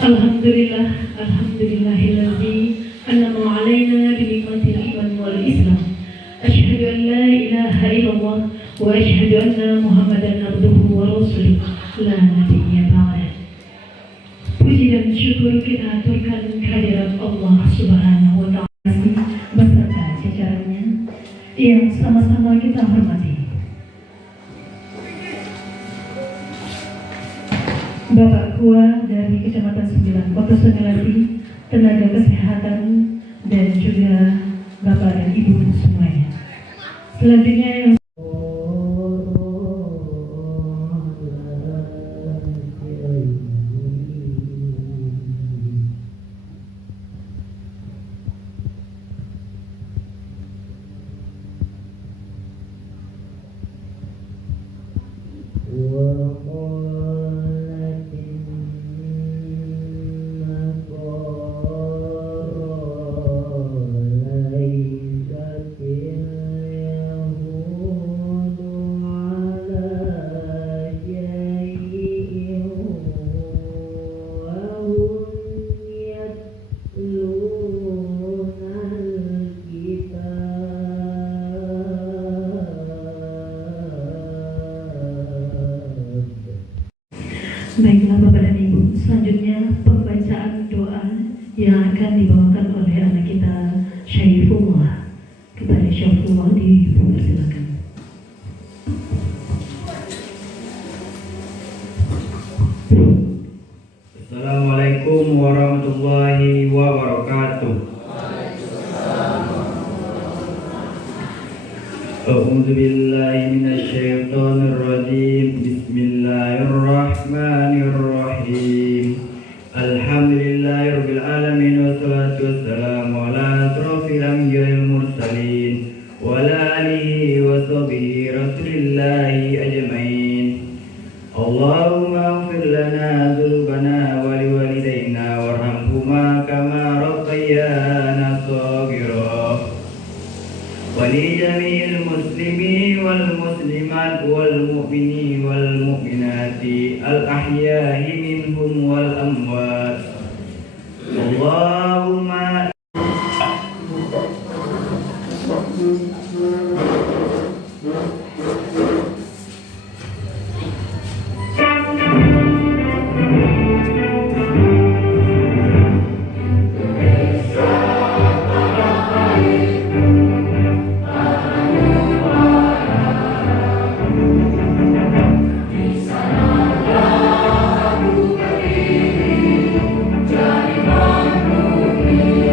Alhamdulillah, alhamdulillahilladzi an'ama 'alaina bi ni'matil iman wal islam. Asyhadu an la ilaha illallah wa asyhadu anna Muhammadan abduhu wa rasuluh la nabiyya ba'da. Puji dan syukur kita aturkan kehadirat Allah Subhanahu wa taala beserta jajarannya yang sama-sama kita hormati. Bapak Kua dari Kecamatan 9 Kota Sunilati, tenaga kesehatan, dan juga Bapak dan Ibu semuanya. Selanjutnya yang baiklah Bapak dan Ibu, selanjutnya pembacaan doa yang akan dibawakan oleh anak kita Syaifullah. Kepada Syaifullah dipersilakan. Assalamualaikum warahmatullahi wabarakatuh. A'udzu billahi minasyaitonir rajim. Bismillahirrahmanirrahim. Alhamdulillahirabbil alamin wassalatu wassalamu ala asrofil anbiya'il mursalin wa ala alihi wa sahbihi rasulillahi ajmain. Allahumma ighfir lana dzunubana wa liwalidayna warhamhuma kama rabbayana shaghira. ولجميع المسلمين والمسلمات والمؤمنين والمؤمنات الأحياء منهم والأموات. اللهم Jadi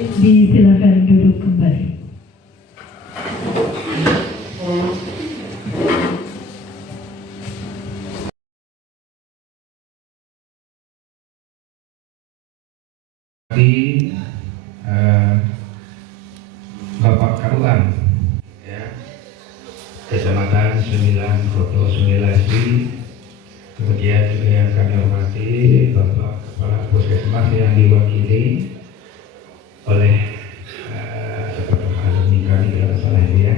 Disilakan duduk kembali. Bapak Karuan, ya, Kecamatan 9 Koto Sunilasi. Kemudian juga yang kami hormati Bapak Kepala Puskesmas yang diwakili oleh Sekretaris Alumni kami dalam salah ya.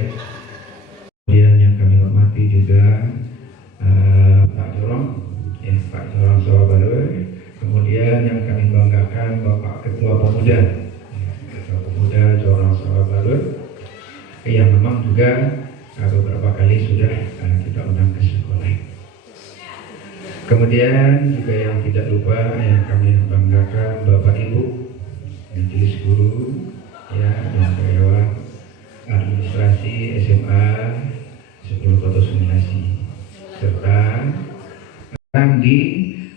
Kemudian yang kami hormati juga Pak Jorong, ya, Pak Jorong Sawabaloi. Kemudian yang kami banggakan Bapak Ketua Pemuda, ya, Ketua Pemuda Jorong Sawabaloi, yang memang juga beberapa kali sudah kita undang ke sekolah. Kemudian juga yang tidak lupa yang kami banggakan Bapak Ibu Majelis Guru, ya, dan karyawan administrasi SMA 10 Koto Sunilasi, serta di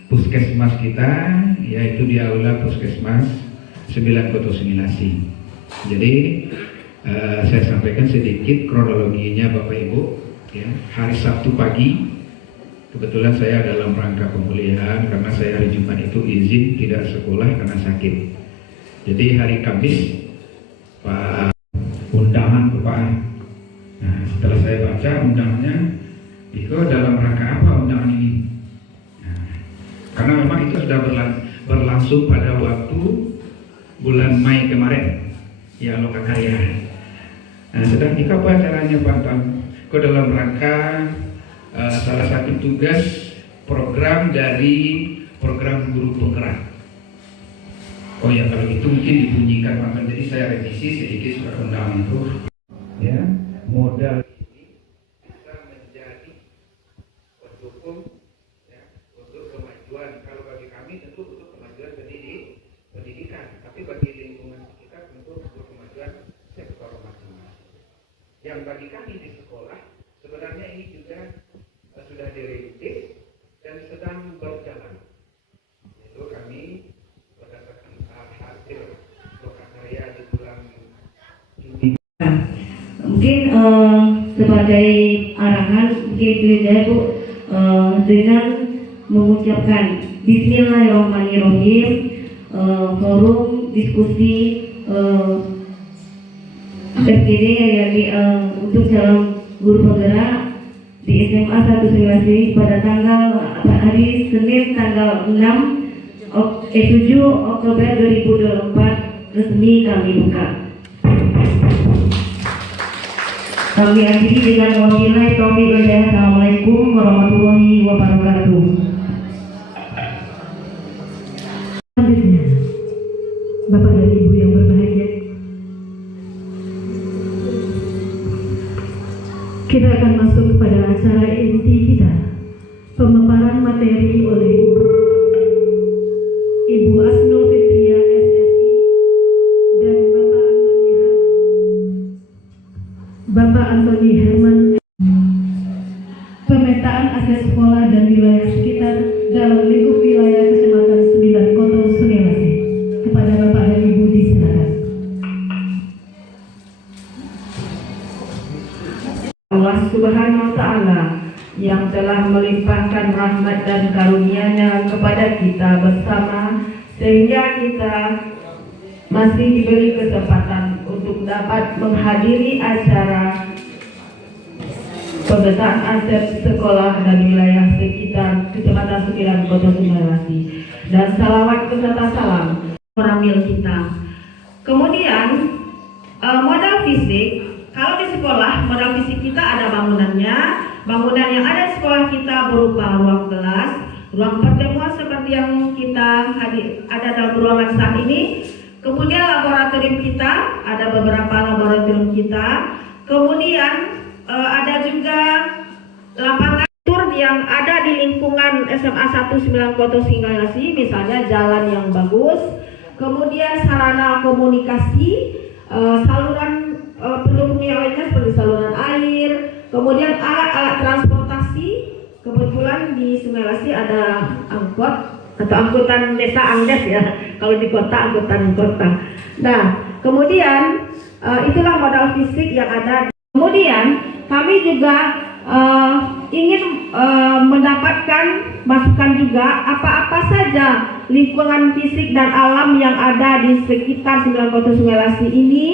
puskesmas kita, yaitu di aula puskesmas 9 Koto Sunilasi. Jadi saya sampaikan sedikit kronologinya Bapak Ibu, ya. Hari Sabtu pagi kebetulan saya dalam rangka pemulihan karena saya hari Jumat itu izin tidak sekolah karena sakit. Jadi hari Kamis Pak undangan ke Pak. Nah, setelah saya baca undangannya, itu dalam rangka apa undangan ini? Nah, karena memang itu sudah berlangsung pada waktu bulan Mei kemarin, ya, Lokakarya. Nah, sedang jika apa caranya Pak Anton? Kok dalam rangka salah satu tugas program dari program guru penggerak. Oh ya, kalau itu mungkin dibunyikan Pak Anton. Jadi saya revisi sedikit surat undangan itu. Ya, modal ini bisa menjadi pendukung, ya, untuk kemajuan. Kalau bagi kami tentu untuk kemajuan pendidikan, tapi bagi lingkungan kita tentu untuk kemajuan sektor masing-masing. Yang bagi kami di sekolah sebenarnya ini juga sudah dirintis dan sedang berjalan. Itu kami berdasarkan hasil lokakarya di bulan Juni. Mungkin sebagai arahan mungkin saya Bu dengan mengucapkan Bismillahirrahmanirrahim, forum diskusi FGD yang untuk calon guru penggerak di SMA 1 Sunilasi pada hari Senin tanggal 7 Oktober 2024 resmi kami buka. Kami akhiri dengan wabillahi taufiq wal hidayah. Assalamualaikum warahmatullahi wabarakatuh. Selanjutnya, Bapak dan Ibu yang berbahagia, kita akan masuk kepada acara inti kita, pemaparan materi oleh Ibu Asnul Fitriya SSI dan Bapak Antoni Herman. Pemetaan aset sekolah dan wilayah sekitar dalam lingkup wilayah Kecamatan 9 Koto Sunilasi. Kepada Bapak dan Ibu disilakan. Allah Subhanahu wa Ta'ala yang telah melimpahkan rahmat dan karunia-Nya kepada kita bersama, sehingga kita masih diberi kesempatan untuk dapat menghadiri acara pemetaan aset sekolah dan wilayah sekitar Kecamatan 9 Koto Sunilasi, dan salawat beserta salam ramil kita. Kemudian modal fisik. Kalau di sekolah, modal fisik kita ada bangunannya. Bangunan yang ada di sekolah kita berupa ruang kelas, ruang pertemuan seperti yang kita ada dalam ruangan saat ini. Kemudian laboratorium kita, ada beberapa laboratorium kita. Kemudian ada juga lapangan yang ada di lingkungan SMA 19 Koto Sunilasi, misalnya jalan yang bagus. Kemudian sarana komunikasi, saluran pendukung yang lainnya seperti saluran air, kemudian alat-alat transportasi. Kebetulan di Sunilasi ada angkot atau angkutan desa Angdes ya, kalau di kota angkutan kota. Nah, kemudian itulah modal fisik yang ada. Kemudian kami juga ingin mendapatkan masukan juga apa-apa saja lingkungan fisik dan alam yang ada di sekitar Sungai Kota Sungai Lasih ini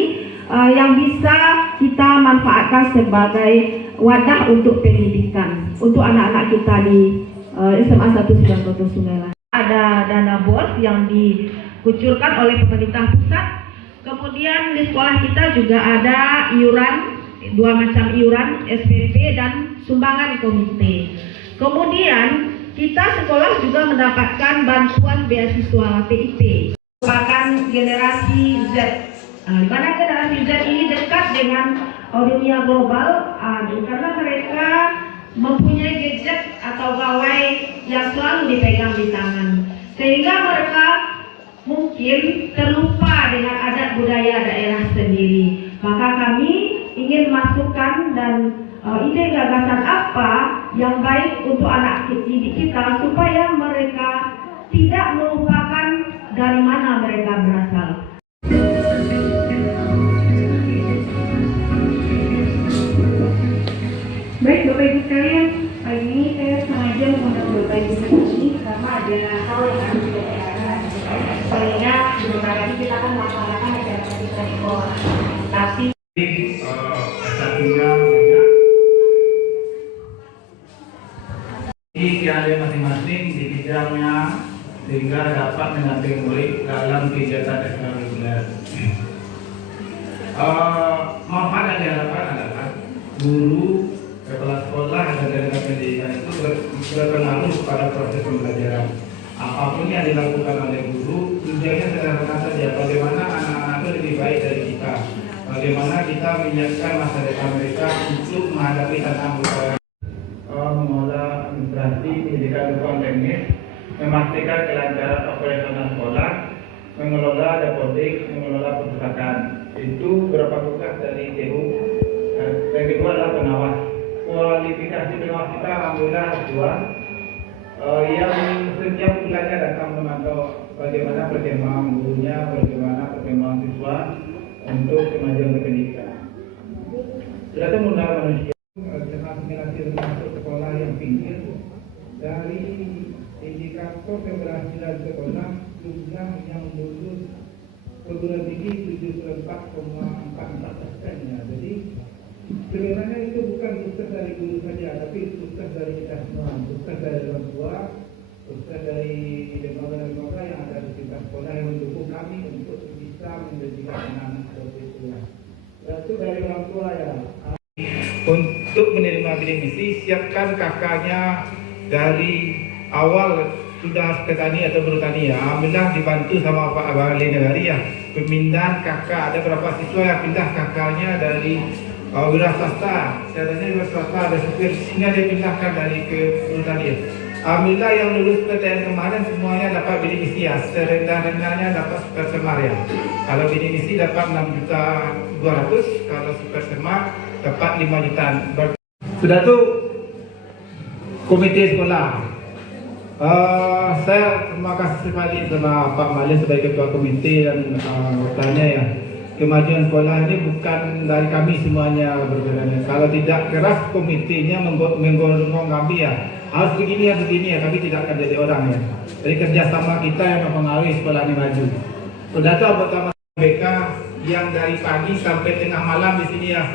yang bisa kita manfaatkan sebagai wadah untuk pendidikan untuk anak-anak kita di SMA 1 Sungai Kota Sungai Lasih. Ada dana BOS yang dikucurkan oleh pemerintah pusat. Kemudian di sekolah kita juga ada iuran, 2 macam iuran, SPP dan sumbangan komite. Kemudian kita sekolah juga mendapatkan bantuan beasiswa PIP. Merupakan generasi Z. Di mana generasi Z ini dekat dengan dunia global karena mereka mempunyai gadget atau gawai yang selalu dipegang di tangan, sehingga mereka mungkin terlupa dengan adat budaya daerah sendiri. Maka kami ingin masukkan dan ide gagasan apa yang baik untuk anak didik kita supaya mereka tidak melupakan dari mana mereka berasal. Baik Bapak Ibu sekalian, pagi ini saya sengaja mengundang Bapak Ibu ini karena ada hal yang harus kita bicarakan. Sehingga sebentar lagi kita akan melaksanakan acara kita di sekolah. Tapi satunya banyak. Ini ada masing-masing di bidangnya sehingga dapat mendampingi murid dalam kegiatan ekstrakurikuler. Manfaat yang diharapkan adalah guru, kepala sekolah dan tenaga pendidikan itu berpengaruh pada proses pembelajaran. Apapun yang dilakukan oleh guru, tujuannya sederhana saja, bagaimana anak-anak itu lebih baik dari kita, bagaimana kita menyiapkan masa depan mereka untuk menghadapi tantangan berbagai. Mengelola administrasi pendidikan dukungan teknis, memastikan kelancaran operasional sekolah, mengelola dapodik, mengelola perpustakaan. Itu beberapa tugas dari TU. Yang kedua adalah pengawas. Kualifikasi pengawas kita alhamdulillah 2, yang setiap bulannya datang memantau bagaimana perkembangan gurunya, bagaimana perkembangan siswa untuk kemajuan pendidikan. Sudah itu modal manusia. Generasi termasuk sekolah yang pinggir. Dari indikator keberhasilan sekolah, jumlah yang lulus perguruan tinggi 74,44%. Jadi sebenarnya itu bukan sukses dari guru saja, tapi sukses dari kita semua, sukses dari orang tua, sukses dari lembaga-lembaga yang ada di sekitar sekolah yang mendukung kami untuk bisa menjadikan anak-anak seperti itu. Itu dari orang tua ya. Untuk menerima bidik misi, siapkan kakaknya dari awal sudah petani atau bertani ya. Alhamdulillah dibantu sama Pak Abang Negari ya. Pemindahan kakak, ada berapa siswa yang pindah kakaknya dari wira swasta, seadanya wira swasta ada supir, sehingga dia pindahkan dari ke bertani. Alhamdulillah yang lulus PTN kemarin semuanya dapat bidik misi ya. Serendah-rendahnya dapat super semar ya. Kalau bidik misi dapat 6.200.000, kalau super semar dapat 5 jutaan. Sudah tuh komite sekolah. Saya terima kasih sekali sama Pak Malin sebagai ketua komite dan tanya ya. Kemajuan sekolah ini bukan dari kami semuanya bergerak. Kalau tidak keras komitenya menggolong kami ya. Harus begini ya, kami tidak akan jadi orang ya. Jadi kerjasama kita yang mempengaruhi sekolah ini maju. Sudah tuh anggota BK yang dari pagi sampai tengah malam di sini ya.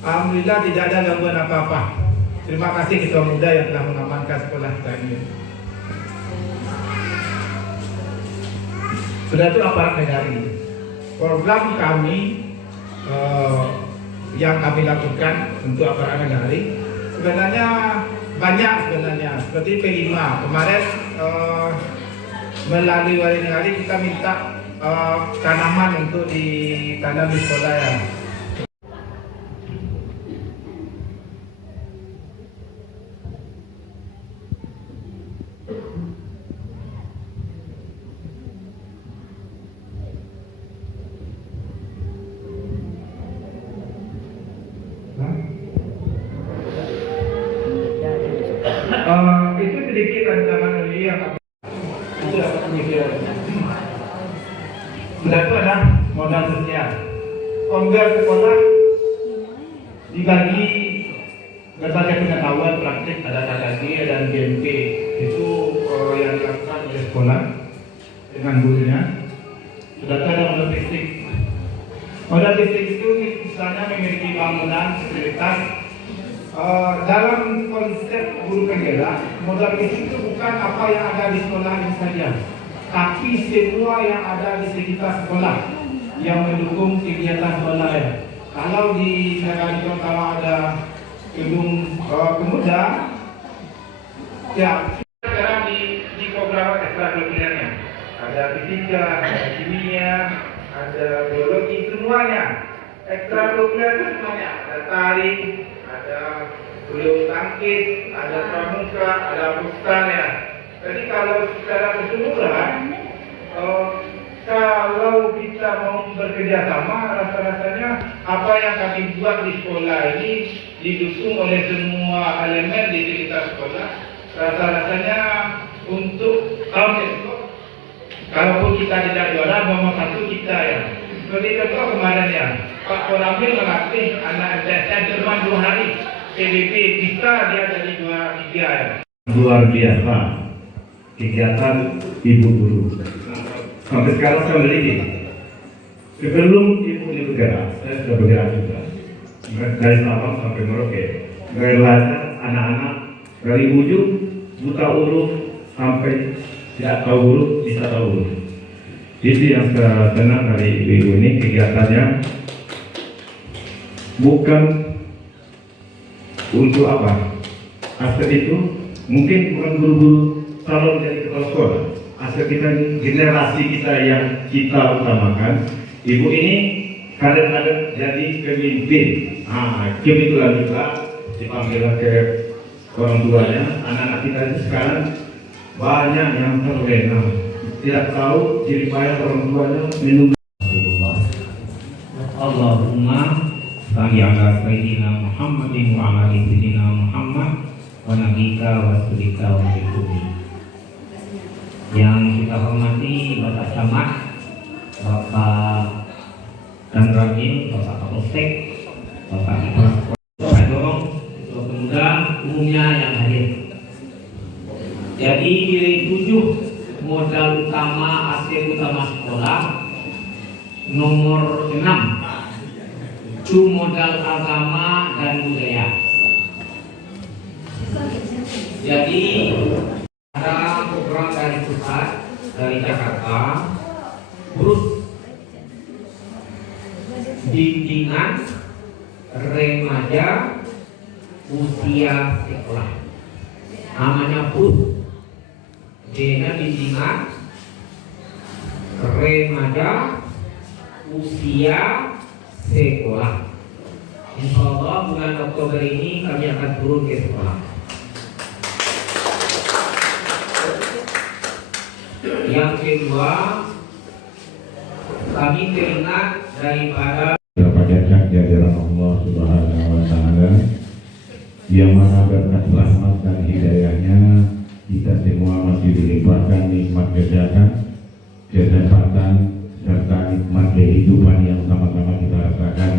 Alhamdulillah tidak ada gangguan apa-apa. Terima kasih ketua muda yang telah mengamankan sekolah kita ini. Sudah itu aparat negara. Program kami yang kami lakukan untuk aparat negara sebenarnya banyak sebenarnya. Seperti P5 kemarin melalui wali negara kita minta tanaman untuk ditanam di sekolah ya. Itu sedikit rancangan yang pemikiran. Sudah itu ada modal sosial. Onggar sekolah dibagi berbagai pengetahuan praktik, ada KKG dan GMP. Itu yang dilakukan oleh sekolah dengan gurunya. Sudah ada modal fisik. Modal fisik itu misalnya memiliki bangunan, fasilitas. Dalam konsep guru penggerak, modal fisik itu bukan apa yang ada di sekolah ini saja, tapi semua yang ada di sekitar sekolah yang mendukung kegiatan sekolah ya. Kalau di negara itu kalau ada gedung pemuda, ya sekarang di program ekstrakurikulernya ada fisika, ada kimia, ada biologi, semuanya ekstrakurikuler itu semuanya ada tari, ada bulu tangkis, ada pramuka, ada futsal ya. Jadi kalau secara keseluruhan, kalau kita mau bekerja sama, rasa-rasanya apa yang kami buat di sekolah ini didukung oleh semua elemen di sekitar sekolah. Rasa-rasanya untuk tahun esok, kalaupun kita tidak juara, nomor satu kita ya. Seperti contoh kemarin ya, Pak Koramil melatih anak SSN cuma 2 hari. PDP bisa dia jadi 2-3 ya. Luar biasa kegiatan ibu guru. Sampai sekarang saya meneliti. Sebelum ibu ini bergerak, saya sudah bergerak juga. Dari Sabang sampai Merauke. Belajar anak-anak dari ujung buta huruf sampai tidak tahu huruf, bisa tahu huruf. Itu yang saya senang dari ibu ini, kegiatannya bukan untuk apa? Aspek itu mungkin bukan guru-guru calon menjadi kepala sekolah. Aspek kita ini, generasi kita yang kita utamakan. Ibu ini kadang-kadang jadi pemimpin. Kebetulan juga dipanggil ke orang tuanya. Anak-anak kita itu sekarang banyak yang terlena, tidak tahu ciri payah orang tuanya minum. Allahumma salli ala sayyidina Muhammadin wa ala ali sayyidina Muhammad wa nabiyika wa rasulika wa bihi. Yang kita hormati Bapak Camat, Bapak Dan Rajin, Bapak Kapolsek, Bapak Kepala Sekolah, saya dorong Ketua Pemuda umumnya yang hadir. Jadi nilai 7 modal utama, aset utama sekolah nomor 6 itu modal agama dan budaya. Jadi ada program dari pusat, dari Jakarta, kursus bimbingan remaja usia sekolah. Namanya PUS. Dengan bimbingan remaja usia sekolah. Insya Allah bulan Oktober ini kami akan turun ke sekolah. Yang kedua, kami teringat daripada Terpadatkan jajaran Allah Subhanahu wa Ta'ala yang mana berkat rahmat dan hidayahnya kita semua masih dilimpahkan nikmat kesehatan, serta nikmat kehidupan yang sama-sama kita rasakan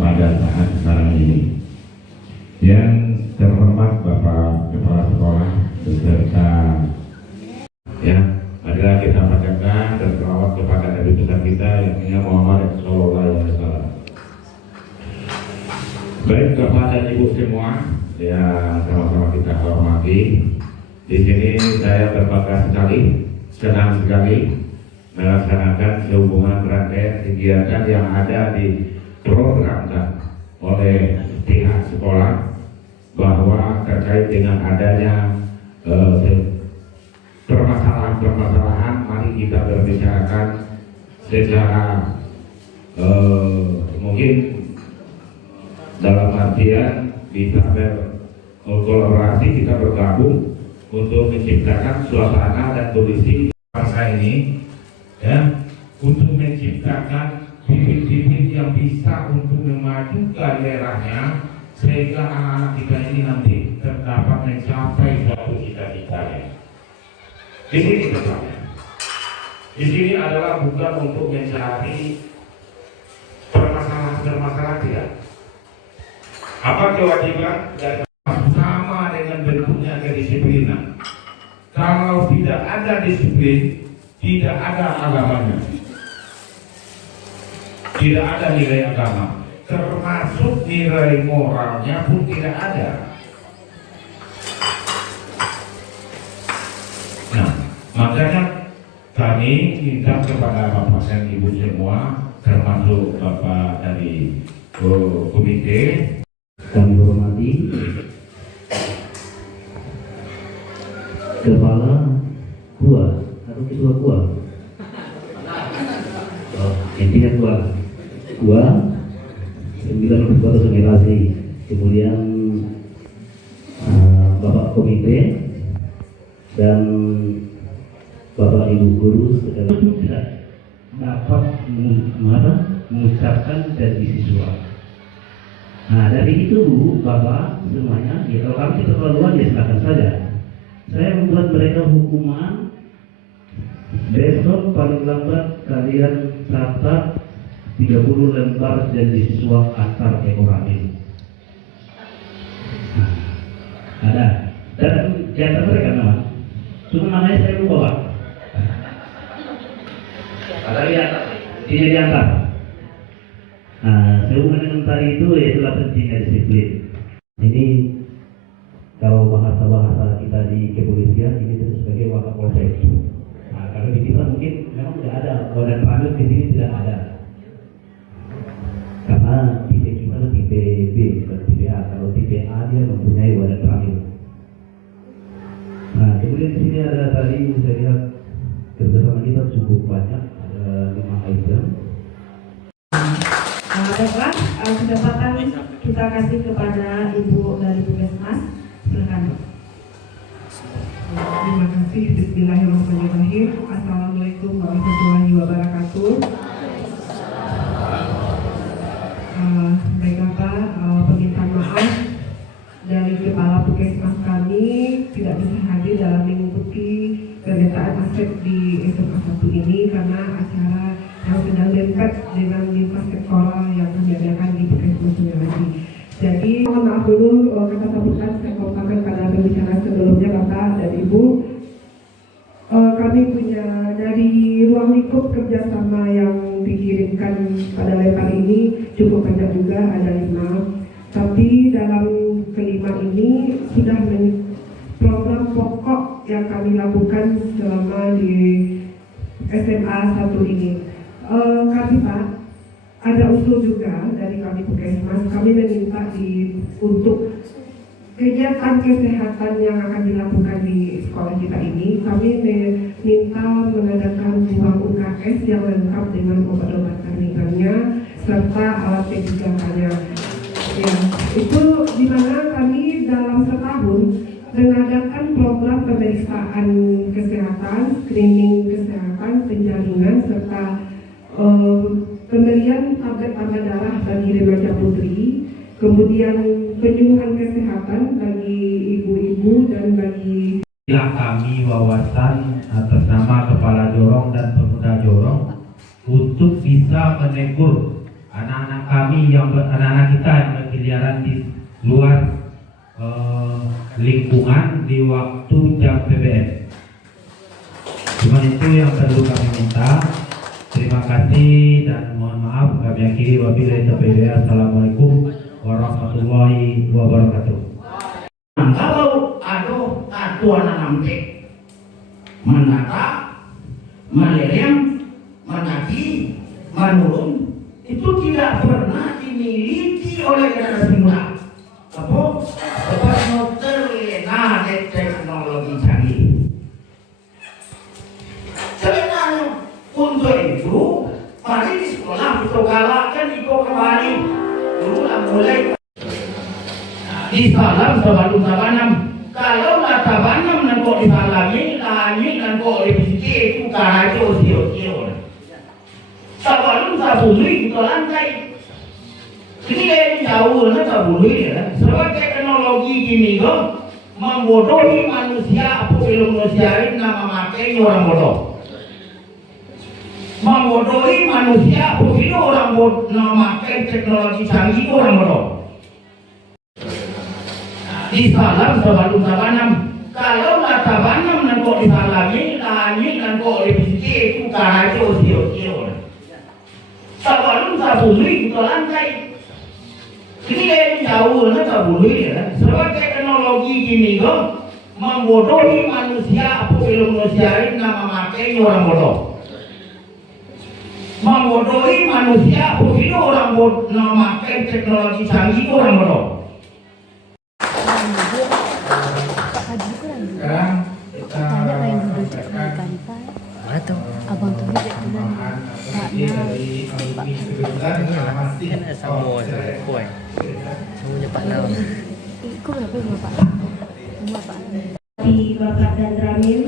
pada saat sekarang ini. Yang terhormat Bapak Kepala Sekolah beserta ya, adalah kita panjatkan dan selawat kepada Nabi besar kita yang Muhammad Sallallahu Alaihi Wasallam. Baik kepada ibu semua yang sama-sama kita hormati, di sini saya berbangga sekali, senang sekali melaksanakan sehubungan rangkaian kegiatan yang ada di programkan oleh pihak sekolah bahwa terkait dengan adanya permasalahan-permasalahan, mari kita berbicarakan secara mungkin dalam artian kita berkolaborasi, kita bergabung untuk menciptakan suasana dan kondisi bangsa ini, ya, untuk menciptakan bibit-bibit yang bisa untuk memajukan daerahnya sehingga anak-anak kita ini nanti terdapat mencapai suatu cita-citanya. Di sini tempatnya. Di sini adalah bukan untuk mencari permasalahan tidak. Apa kewajiban dan sama dengan bentuknya kedisiplinan. Kalau tidak ada disiplin, tidak ada agamanya. Tidak ada nilai agama, termasuk nilai moralnya pun tidak ada. Nah, makanya kami minta kepada Bapak dan Ibu semua, termasuk Bapak dari komite, kami hormati Kepala KUA atau Ketua KUA, intinya KUA 9 Kabupaten Semirasi, kemudian Bapak Komite dan Bapak Ibu Guru segala tidak dapat mengucapkan janji siswa. Nah dari itu Bapak semuanya, ya kalau kami keterlaluan ya silakan saja. Saya membuat mereka hukuman, besok paling lambat kalian catat 30 lembar janji siswa antar ekonomi. Nah, ada dan di antara mereka nama, cuma namanya saya lupa Pak. Ada di atas, ini di atas. Nah, sehubungan dengan tadi itu itulah pentingnya disiplin. Ini kalau bahasa kita di kepolisian ini itu sebagai wadah polsek. Nah, kalau di kita mungkin memang tidak ada, wadah terakhir di sini tidak ada. Karena tipe kita itu tipe B bukan tipe A. Kalau tipe A dia mempunyai wadah terakhir. Nah, kemudian di sini ada tadi saya lihat kerjasama kita cukup banyak, ada 5 item. Baiklah, kesempatan kita kasih kepada Ibu dari Puskesmas. Silakan. Terima kasih. Bismillahirrahmanirrahim. Assalamualaikum warahmatullahi wabarakatuh. Baiklah Pak, permintaan maaf dari Kepala Puskesmas kami tidak bisa hadir dalam mengikuti kegiatan aset di SMA 1 ini karena acara yang sedang dempet dengan lintas sektoral yang kami adakan di Puskesmas Semirasi. Jadi mohon maaf dulu kata sambutan saya kompakan pada pembicaraan sebelumnya Bapak dan Ibu. Kami punya dari ruang lingkup kerjasama yang dikirimkan pada level ini cukup banyak juga, ada 5. Tapi dalam kelima ini sudah program pokok yang kami lakukan selama di SMA 1 ini. Kami Pak, ada usul juga dari kami Puskesmas, kami meminta untuk kegiatan kesehatan yang akan dilakukan di sekolah kita ini, kami meminta mengadakan ruang UKS yang lengkap dengan obat-obatan ringannya serta alat P3K-nya. Ya, itu dimana kami dalam setahun mengadakan program pemeriksaan kesehatan, screening kesehatan, penjaringan serta pemberian tablet darah bagi remaja putri, kemudian penyuluhan kesehatan bagi ibu-ibu dan bagi kami wawasan atas nama Kepala Jorong dan Pemuda Jorong untuk bisa menegur anak-anak kami anak-anak kita yang berkeliaran di luar lingkungan di waktu jam PBM. Cuma itu yang perlu kami minta. Terima kasih dan mohon maaf kami akhiri wabillahi taufiq. Assalamualaikum warahmatullahi wabarakatuh. Kalau ada atuan nanti menata, melereng, menagi, menurun itu tidak pernah dimiliki oleh generasi muda. Apa? Sebab terlena teknologi canggih. Sebenarnya untuk itu, mari di sekolah itu galakkan itu kembali dulu mulai di salam sebelum tabanam. Kalau nggak tabanam nanti disalami, langit nanti dipikir itu kacau sio-sio. Sebelum sabului itu lantai. Ini kayak jauh lah sabului ya. Sebab teknologi gini dong membodohi manusia. Apa belum manusia ini nama makainya orang bodoh. membodohi manusia, begitu orang memakai teknologi canggih orang bodoh. Di salam sebelum tabanam, kalau lah tabanam nanti disalami, langit nanti dipikir itu kacau sio-sio. Sebelum tabuli itu lantai. Ini yang jauh lah tabuli ya. Sebab teknologi gini kok membodohi manusia, apabila manusia ini memakai orang bodoh. Membodohi manusia, begitu orang memakai teknologi canggih orang bodoh. Sekarang kita atau abang tu dia bilang dari alumni sebentar masih semua kuai semuanya Pak Nau ikut berapa Bapak Bapak Di Bapak dan Ramil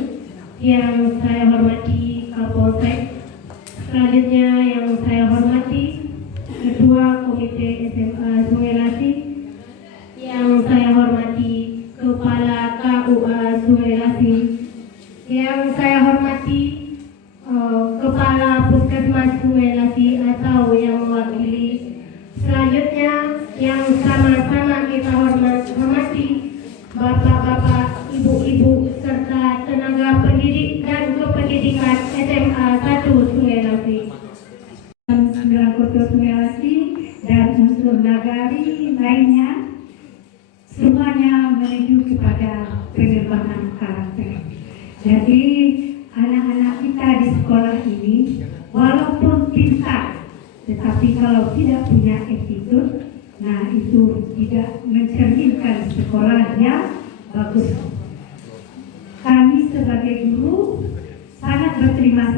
yang saya hormati Kapolsek, selanjutnya yang saya hormati Ketua Komite SMA Sungai Lasi, yang saya hormati Kepala KUA Sungai Lasi, yang saya hormati Kepala Puskesmas Sungai Lasi atau yang mewakili. Selanjutnya yang sama-sama kita hormati Bapak-bapak, Ibu-ibu serta tenaga pendidik dan kependidikan SMA 1 Sungai Lasi. 9 Kota Sungai Lasi dan unsur nagari lainnya semuanya menuju kepada pengembangan karakter. Jadi anak-anak kita di sekolah ini walaupun pintar, tetapi kalau tidak punya attitude, nah itu tidak mencerminkan sekolah yang bagus. Kami sebagai guru sangat berterima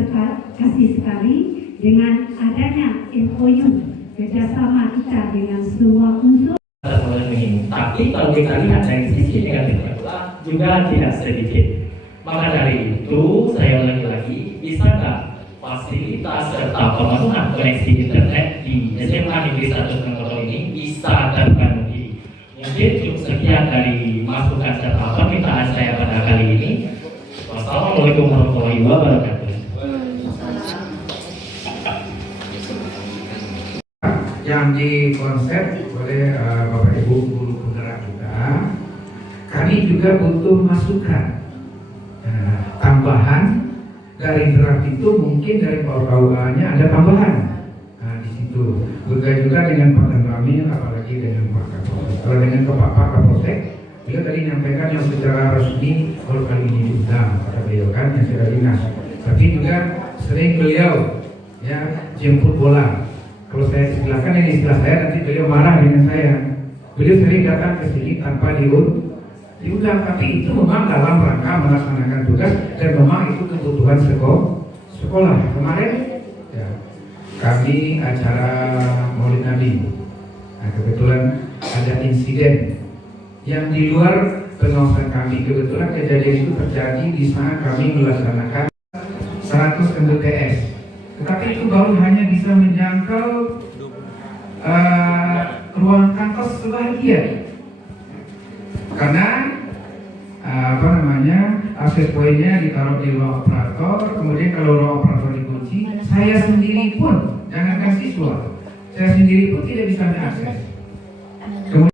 kasih sekali dengan adanya MOU kerjasama kita dengan semua unsur. Tapi kalau kita lihat dari sisi negatifnya juga tidak sedikit. Maka dari itu saya ulangi lagi, bisa nggak fasilitas serta pemenuhan koneksi internet di SMA Negeri 1 Tengkoto ini bisa terpenuhi. Mungkin cukup sekian dari masukan serta permintaan saya pada kali ini. Wassalamualaikum warahmatullahi wabarakatuh. yang dikonsep oleh Bapak Ibu guru penggerak kita, kami juga butuh masukan tambahan dari draft itu, mungkin dari KUA-nya ada tambahan. Nah, di situ juga dengan Pak Ramil, apalagi dengan Pak Kapolsek. Kalau dengan Pak Kapolsek, beliau tadi menyampaikan yang secara resmi baru kali ini diundang pada beliau kan yang secara dinas. Tapi juga sering beliau ya jemput bola. Kalau saya istilahkan ini istilah saya, nanti beliau marah dengan saya. Beliau sering datang ke sini tanpa diundang, tapi itu memang dalam rangka melaksanakan tugas dan memang itu kebutuhan sekolah. Kemarin ya, kami acara Maulid Nabi. Nah, kebetulan ada insiden yang di luar pengawasan kami. Kebetulan kejadian itu terjadi di saat kami melaksanakan 100 MTS. Tetapi itu baru hanya bisa menjangkau ruang kantor sebagian. Karena akses poinnya ditaruh di ruang operator, kemudian kalau ruang operator dikunci, saya sendiri pun, jangankan siswa, saya sendiri pun tidak bisa mengakses. Kemudian